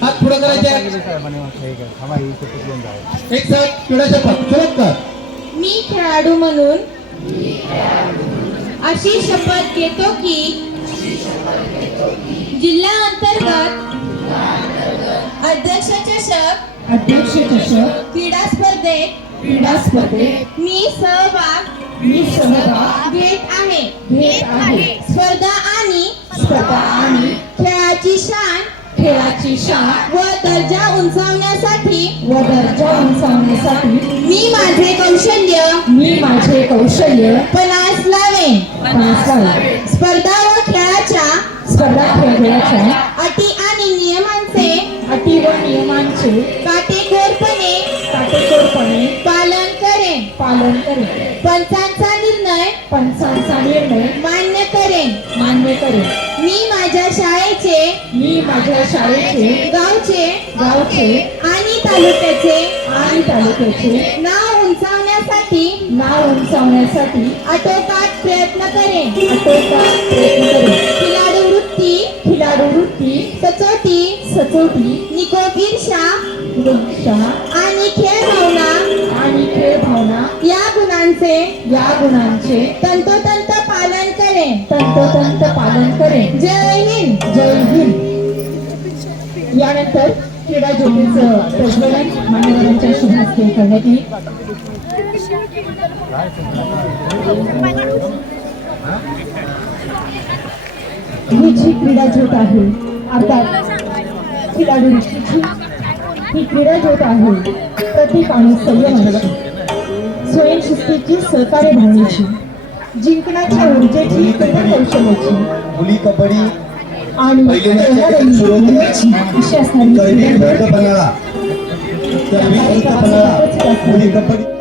हात पुढे करायचे एक साथ क्रीडा शपथ सुरुवात कर. मी खेळाडू म्हणून अशी शपथ घेतो की जिल्हा अंतर्गत अध्यक्ष चषक क्रीडा स्पर्धेत मी सहभाग घेत आहे. स्पर्धा आणि खेळाची शान व दर्जा उंचावण्यासाठी मी माझे कौशल्य पणास लावेन. स्पर्धा व खेळाच्या अटी आणि नियमांचे काटेकोरपणे पालन करेन. पंचांचा निर्णय मान्य करेन. मी माझ्या शाळेचे गावचे आणि तालुक्याचे नाव उंचावण्यासाठी आटोकाट प्रयत्न करेन. खिलाडू वृत्ती सचोटी निकोप ईर्ष्या आणि खेळ भावना या गुणांचे तंतोतंत पालन करेन. जय हिंद. यानंतर क्रीडा ज्योतीचं प्रज्वलन मान्यवरांच्या शुभ हस्ते करण्यात येईल. ही जी क्रीडा ज्योत आहे अर्थात खिलाडू वृत्तीची ही क्रीडा ज्योत आहे प्रतीक आणि संयमाची, स्वयंशिस्तीची, सहकार्य भावनेची, जिंकण्याच्या ऊर्जेची, कौशल्याची, मुली कबड्डी आणि अशी असणारी मुली कबड्डी